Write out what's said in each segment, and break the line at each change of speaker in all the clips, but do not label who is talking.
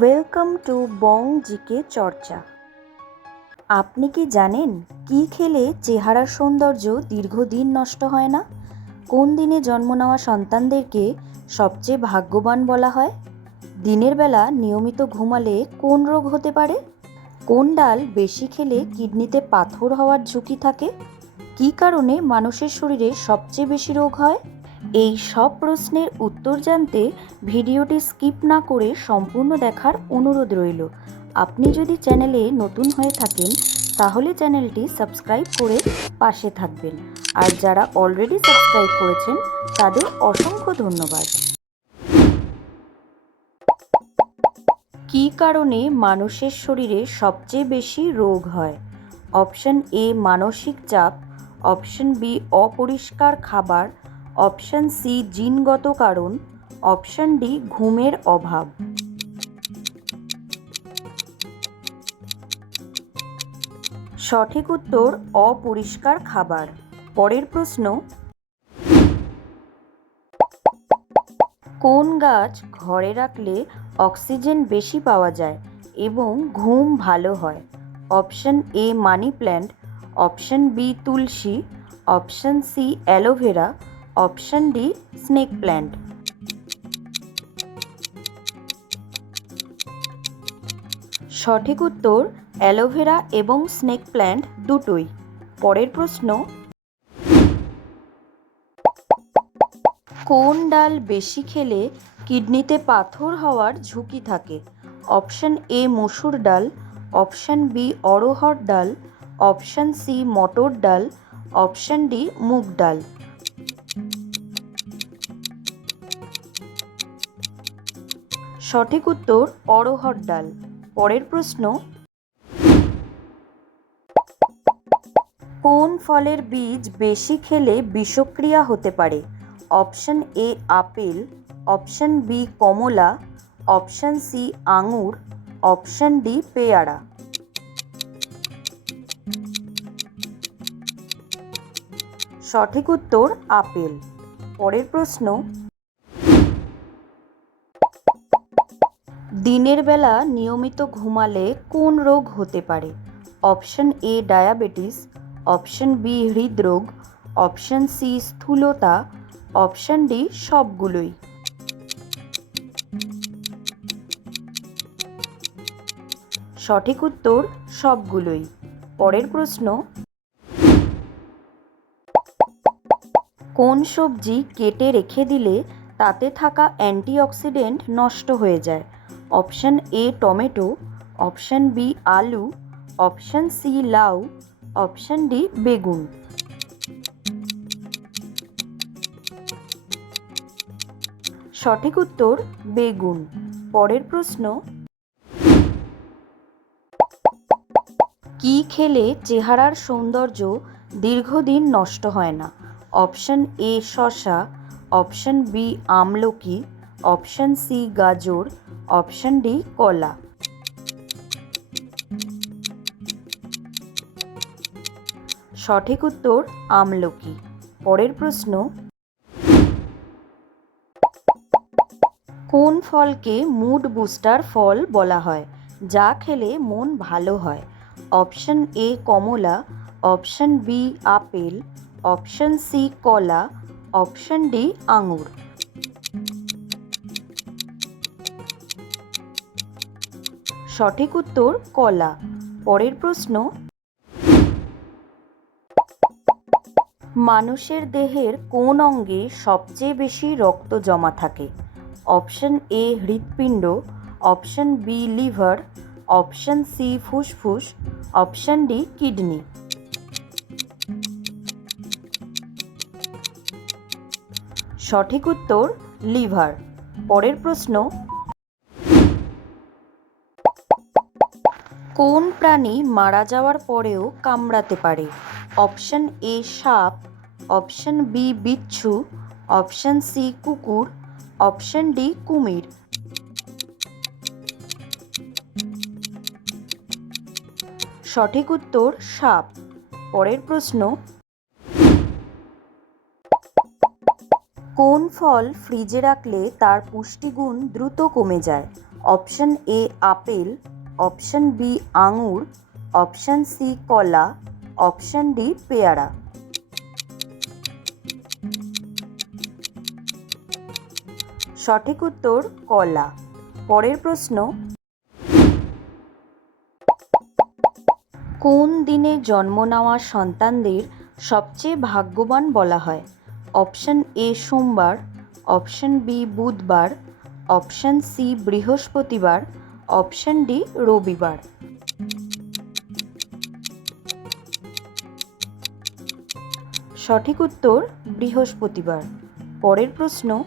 Welcome to Bong GK চর্চা আপনি কি জানেন কি খেলে চেহারার সৌন্দর্য দীর্ঘদিন নষ্ট হয় না? কোন দিনে জন্ম নেওয়া সন্তানদেরকে সবচেয়ে ভাগ্যবান বলা হয়? দিনের বেলা নিয়মিত ঘুমালে কোন রোগ হতে পারে? কোন ডাল বেশি খেলে কিডনিতে পাথর হওয়ার ঝুঁকি থাকে? কী কারণে মানুষের শরীরে সবচেয়ে বেশি রোগ হয়? এই সব প্রশ্নের উত্তর জানতে ভিডিওটি স্কিপ না করে সম্পূর্ণ দেখার অনুরোধ রইল। আপনি যদি চ্যানেলে নতুন হয়ে থাকেন, তাহলে চ্যানেলটি সাবস্ক্রাইব করে পাশে থাকবেন। আর যারা অলরেডি সাবস্ক্রাইব করেছেন, তাদের অসংখ্য ধন্যবাদ। কী কারণে মানুষের শরীরে সবচেয়ে বেশি রোগ হয়? অপশন এ মানসিক চাপ, অপশন বি অপরিষ্কার খাবার অপশন সি জিনগত কারণ, অপশন ডি ঘুমের অভাব। সঠিক উত্তর, অপরিষ্কার খাবার। পরের প্রশ্ন, কোন গাছ ঘরে রাখলে অক্সিজেন বেশি পাওয়া যায় এবং ঘুম ভালো হয়? Option A money plant, option B Tulsi, option C aloe vera option D snake plant সঠিক উত্তর, অ্যালোভেরা এবং স্নেক প্ল্যান্ট দুটোই। পরের প্রশ্ন, কোন ডাল বেশি খেলে কিডনিতে পাথর হওয়ার ঝুঁকি থাকে? অপশন এ মসুর ডাল। অপশন বি অরহর ডাল। অপশন সি মটর ডাল। অপশন ডি মুগ ডাল। সঠিক উত্তর অরহর ডাল। পরের প্রশ্ন, কোন ফলের বীজ বেশি খেলে বিষক্রিয়া হতে পারে? Option A apple, option B Kamala, option C আঙুর, অপশন ডি পেয়ারা। সঠিক উত্তর আপেল। পরের প্রশ্ন দিনের বেলা নিয়মিত ঘুমালে কোন রোগ হতে পারে? Option A diabetes, option B হৃদরোগ, অপশন সি স্থূলতা, অপশন ডি সবগুলোই। সঠিক উত্তর সবগুলোই। পরের প্রশ্ন, কোন সবজি কেটে রেখে দিলে তাতে থাকা অ্যান্টিঅক্সিডেন্ট নষ্ট হয়ে যায়? Option A tomato, option B আলু, অপশন সি লাউ, অপশন ডি বেগুন। সঠিক উত্তর, বেগুন। পরের প্রশ্ন, কি খেলে চেহারার সৌন্দর্য দীর্ঘদিন নষ্ট হয় না? অপশন এ শশা অপশন বি আমলকি, অপশন সি গাজর অপশন ডি কলা সঠিক উত্তর, আমলকি। পরের প্রশ্ন, কোন ফলকে মুড বুস্টার ফল বলা হয়? যা খেলে মন ভালো হয়। Option A, Kamala. Option B, apple. Option C, কলা। অপশন ডি, আঙুর। সঠিক উত্তর কলা। পরের প্রশ্ন, মানুষের দেহের কোন অঙ্গে সবচেয়ে বেশি রক্ত জমা থাকে? অপশন এ, হৃৎপিণ্ড, option B, liver, option C, ফুসফুস, অপশন ডি, কিডনি। সঠিক উত্তর, লিভার। পরের প্রশ্ন কোন প্রাণী মারা যাওয়ার পরেও কামড়াতে পারে? অপশন এ সাপ, অপশন বি বিচ্ছু, অপশন সি কুকুর, অপশন ডি কুমির। সঠিক উত্তর সাপ। পরের প্রশ্ন। কোন ফল ফ্রিজে রাখলে তার পুষ্টিগুণ দ্রুত কমে যায়? Option A apple option B আঙুর, অপশন সি কলা, অপশন ডি পেয়ারা। সঠিক উত্তর কলা। পরের প্রশ্ন, কোন দিনে জন্ম নেওয়া সন্তানদের সবচেয়ে ভাগ্যবান বলা হয়? অপশন এ সোমবার, অপশন বি বুধবার, অপশন সি বৃহস্পতিবার অপশন ডি, রবিবার। সঠিক উত্তর, বৃহস্পতিবার। পরের প্রশ্ন,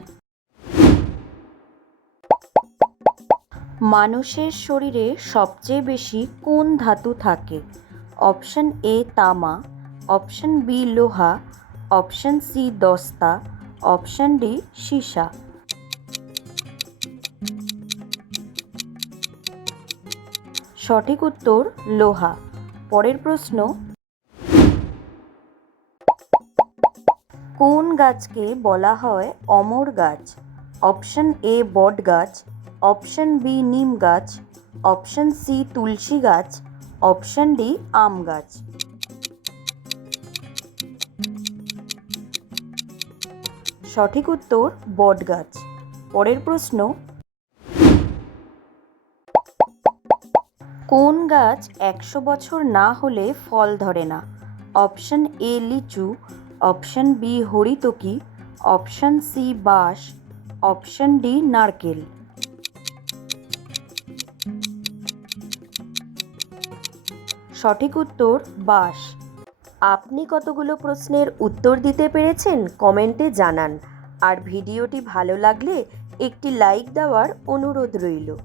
মানুষের শরীরে সবচেয়ে বেশি কোন ধাতু থাকে? অপশন এ, তামা। অপশন বি, লোহা। অপশন সি, দস্তা। অপশন ডি, সীসা। সঠিক উত্তর লোহা। পরের প্রশ্ন, কোন গাছকে বলা হয় অমর গাছ? অপশন এ বট গাছ, অপশন বি নিম গাছ, অপশন সি তুলসী গাছ, অপশন ডি আম গাছ। সঠিক উত্তর বট গাছ। পরের প্রশ্ন কোন গাছ একশো বছর না হলে ফল ধরে না? অপশন এ লিচু, অপশন বি হরিতকি, অপশন সি বাঁশ, অপশন ডি নারকেল। সঠিক উত্তর বাঁশ। আপনি কতগুলো প্রশ্নের উত্তর দিতে পেরেছেন কমেন্টে জানান। আর ভিডিওটি ভালো লাগলে একটি লাইক দেওয়ার অনুরোধ রইল।